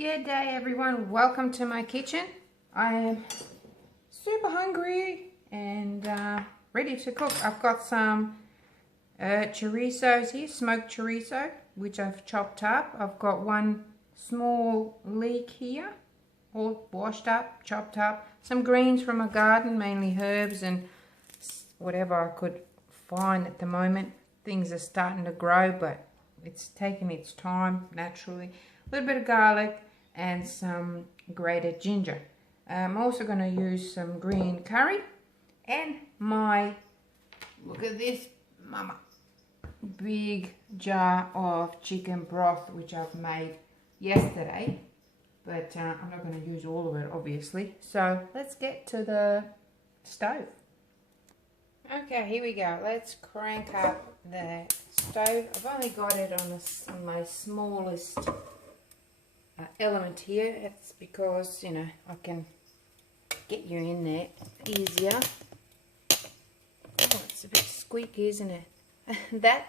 Good day everyone, welcome to my kitchen. I am super hungry and ready to cook. I've got some chorizos here, smoked chorizo, which I've chopped up. I've got one small leek here, all washed up, chopped up. Some greens from a garden, mainly herbs and whatever I could find at the moment. Things are starting to grow, but it's taking its time naturally. A little bit of garlic and some grated ginger. I'm also going to use some green curry and my, look at this mama, big jar of chicken broth which I've made yesterday, but I'm not going to use all of it obviously. So let's get to the stove. Okay, here we go. Let's crank up the stove. I've only got it on my smallest element here. It's because, you know, I can get you in there easier. Oh, it's a bit squeaky, isn't it? That,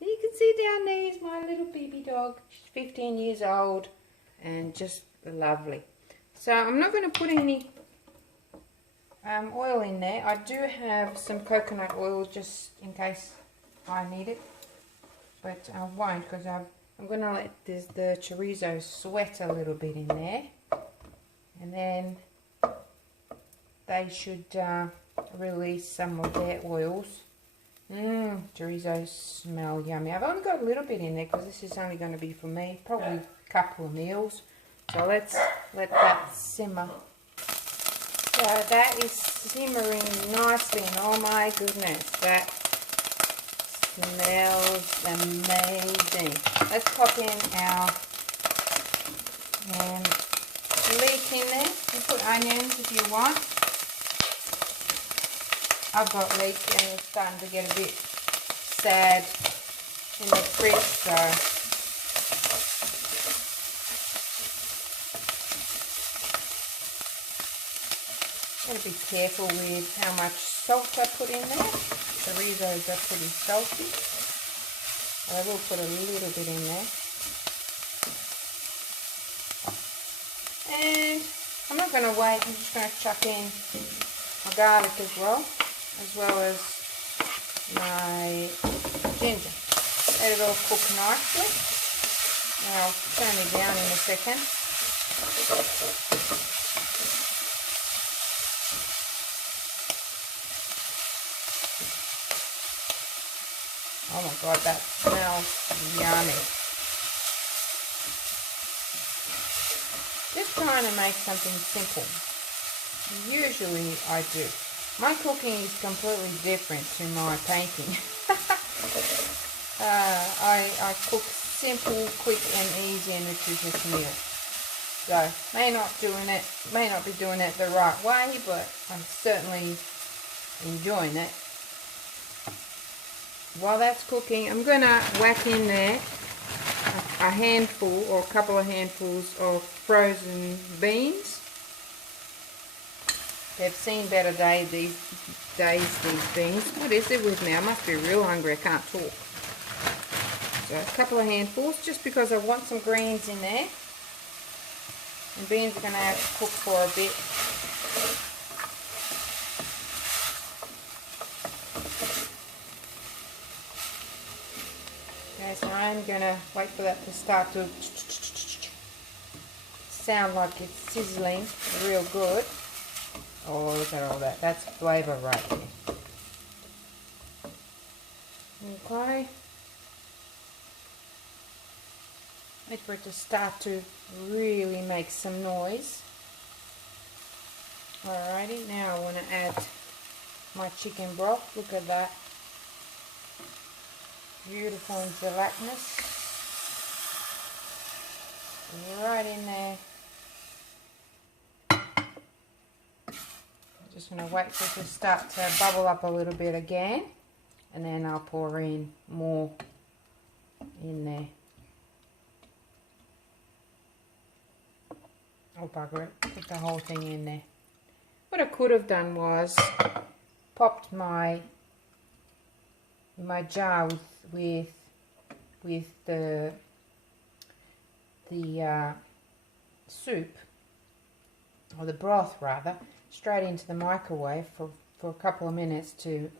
you can see down there is my little baby dog. She's 15 years old and just lovely. So I'm not going to put any oil in there. I do have some coconut oil just in case I need it, but I won't because I'm going to let the chorizo sweat a little bit in there, and then they should release some of their oils. Chorizos smell yummy. I've only got a little bit in there because this is only going to be for me, probably a couple of meals. So let's let that simmer. So that is simmering nicely, and oh my goodness, that smells amazing. Let's pop in our leek in there. You put onions if you want. I've got leek and it's starting to get a bit sad in the fridge, so gotta be careful with how much salt I put in there. The chorizo's are pretty salty, but I will put a little bit in there. And I'm not going to wait, I'm just going to chuck in my garlic as well as my ginger. Let it all cook nicely. Now I'll turn it down in a second. Oh my god, that smells yummy. Just trying to make something simple. Usually I do. My cooking is completely different to my painting. I cook simple, quick and easy and nutritious meals. So may not be doing it the right way, but I'm certainly enjoying it. While that's cooking, I'm going to whack in there a handful or a couple of handfuls of frozen beans. They've seen better days these beans. What is it with me? I must be real hungry. I can't talk. So a couple of handfuls, just because I want some greens in there. And beans are going to have to cook for a bit. Okay, so I'm going to wait for that to start to sound like it's sizzling real good. Oh, look at all that. That's flavour right there. Okay. Wait for it to start to really make some noise. Alrighty, now I want to add my chicken broth. Look at that. Beautiful and gelatinous. Right in there. Just going to wait for it to start to bubble up a little bit again, and then I'll pour in more in there. Oh bugger it, put the whole thing in there. What I could have done was popped my jar with the soup, or the broth rather, straight into the microwave for a couple of minutes to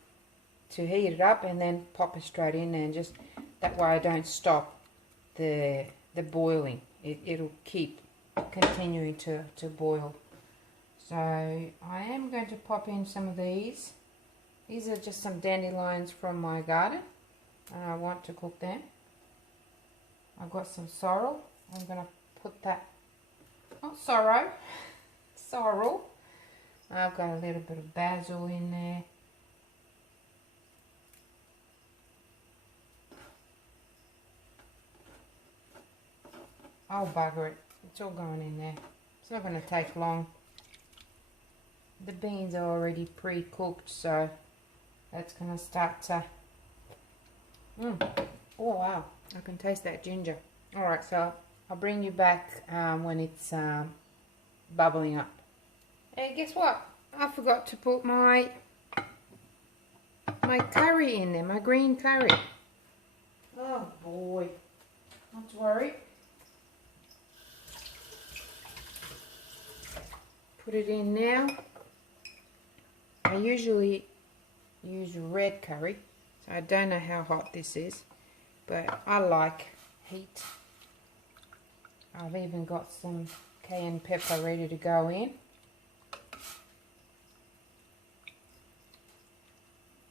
heat it up, and then pop it straight in there, and just that way I don't stop the boiling. It'll keep continuing to boil. So I am going to pop in some of these. These are just some dandelions from my garden, and I want to cook them. I've got some sorrel. I'm going to put that, not sorrow, sorrel. I've got a little bit of basil in there. Oh, bugger it. It's all going in there. It's not going to take long. The beans are already pre-cooked, so that's going to start to... Oh, wow. I can taste that ginger. Alright, so I'll bring you back when it's bubbling up. Hey, guess what? I forgot to put my curry in there, my green curry. Oh, boy. Not to worry. Put it in now. I usually use red curry, so I don't know how hot this is, but I like heat. I've even got some cayenne pepper ready to go in.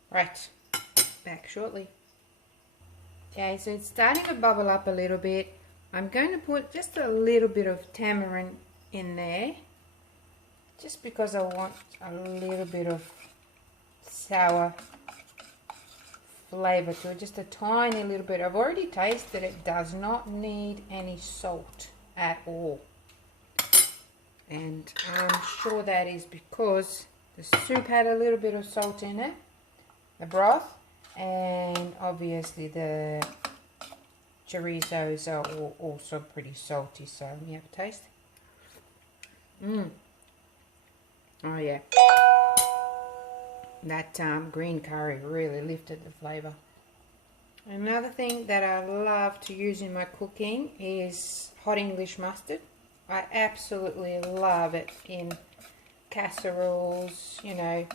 Right, back shortly. Okay, so it's starting to bubble up a little bit. I'm going to put just a little bit of tamarind in there, just because I want a little bit of sour flavor to it, just a tiny little bit. I've already tasted it. Does not need any salt at all, and I'm sure that is because the soup had a little bit of salt in it, the broth, and obviously the chorizos are also pretty salty. So let me have a taste. Oh yeah, that green curry really lifted the flavour. Another thing that I love to use in my cooking is hot English mustard. I absolutely love it in casseroles, you know,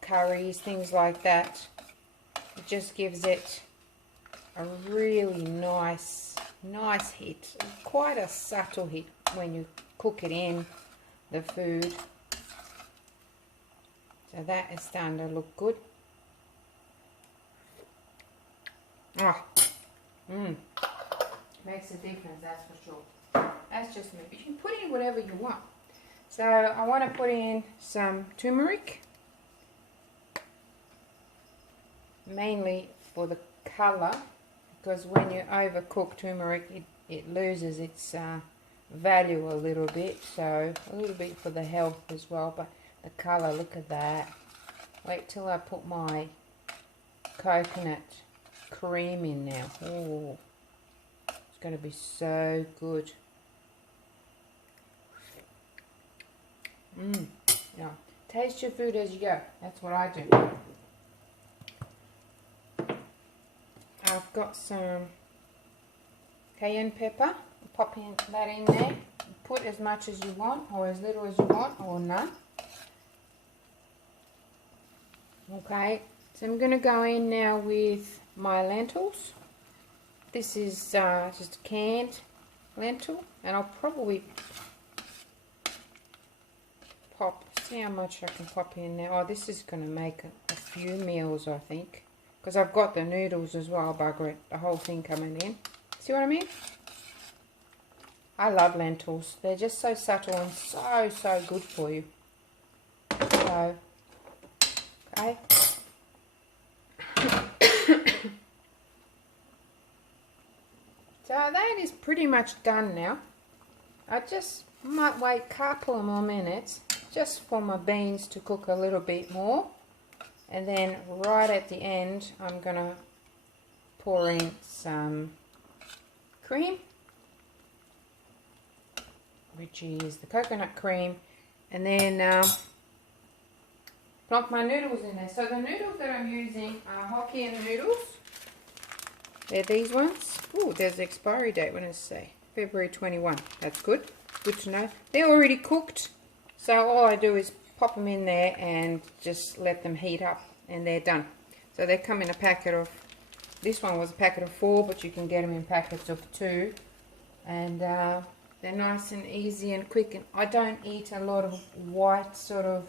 curries, things like that. It just gives it a really nice hit, quite a subtle hit when you cook it in the food. So that is starting to look good. Makes a difference, that's for sure. That's just me. You can put in whatever you want. So I want to put in some turmeric, mainly for the colour, because when you overcook turmeric, it loses its value a little bit. So a little bit for the health as well, but the colour, look at that. Wait till I put my coconut cream in now. Oh, it's going to be so good. Yeah. Taste your food as you go. That's what I do. I've got some cayenne pepper. Pop that in there. Put as much as you want, or as little as you want, or none. Okay, so I'm going to go in now with my lentils. This is just a canned lentil, and I'll probably see how much I can pop in there. Oh, this is going to make a few meals, I think, because I've got the noodles as well, bugger it, the whole thing coming in. See what I mean? I love lentils. They're just so subtle and so good for you. So, okay. So that is pretty much done now. I just might wait a couple of more minutes just for my beans to cook a little bit more, and then right at the end I'm gonna pour in some cream, which is the coconut cream, and then plonk my noodles in there. So the noodles that I'm using are Hokkien noodles. They're these ones. Oh, there's the expiry date. What does it say? February 21. That's good. good to know. They're already cooked, so all I do is pop them in there and just let them heat up, and they're done. So they come in a packet of, this one was a packet of 4, but you can get them in packets of 2, and they're nice and easy and quick. And I don't eat a lot of white sort of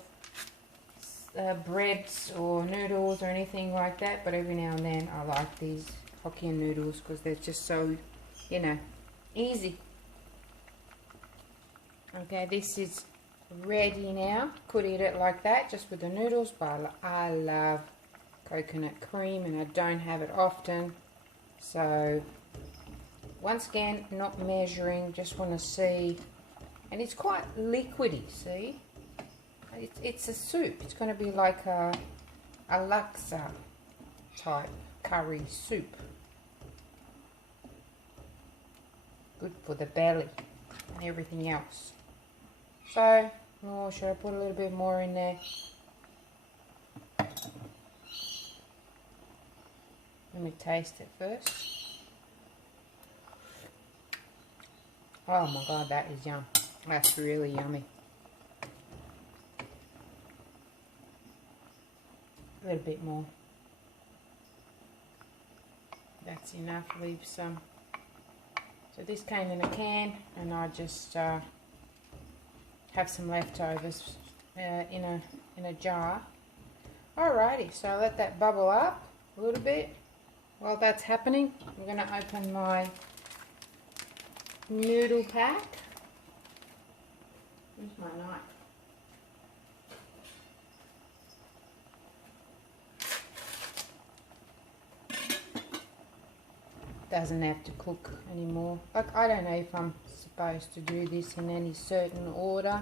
breads or noodles or anything like that, but every now and then I like these Hokkien noodles because they're just so, you know, easy. Okay, this is ready now. Could eat it like that, just with the noodles, but I love coconut cream and I don't have it often. So once again, not measuring, just want to see. And it's quite liquidy, see? It's a soup. It's going to be like a laksa type curry soup. Good for the belly and everything else. So, oh, should I put a little bit more in there? Let me taste it first. Oh my god, that is yum. That's really yummy. A little bit more. That's enough. Leave some. So this came in a can, and I just have some leftovers in a jar. Alrighty, so let that bubble up a little bit. While that's happening, I'm going to open my noodle pack. Where's my knife? Doesn't have to cook anymore. Like, I don't know if I'm supposed to do this in any certain order.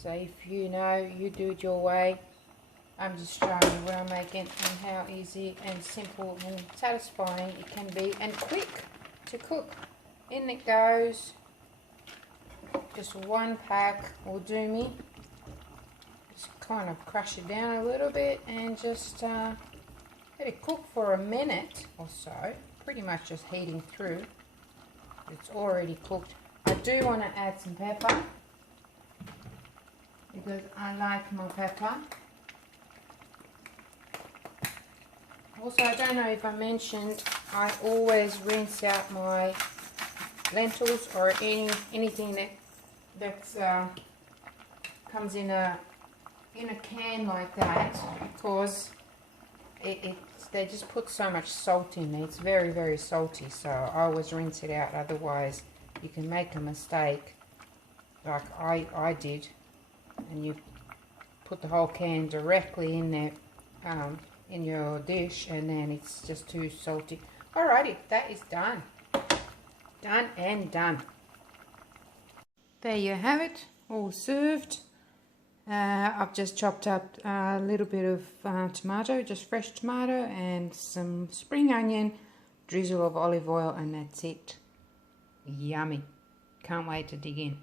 So if you know, you do it your way. I'm just showing you what I'm making and how easy and simple and satisfying it can be, and quick to cook. In it goes. Just one pack will do me. Just kind of crush it down a little bit and just let it cook for a minute or so. Pretty much just heating through. It's already cooked. I do want to add some pepper because I like my pepper. Also, I don't know if I mentioned, I always rinse out my lentils or anything that comes in a can like that, because they just put so much salt in there. It's very, very salty, so I always rinse it out. Otherwise, you can make a mistake like I did, and you put the whole can directly in there in your dish, and then it's just too salty. Alrighty, that is done. Done and done. There you have it, all served. I've just chopped up a little bit of tomato, just fresh tomato, and some spring onion, drizzle of olive oil, and that's it. Yummy. Can't wait to dig in.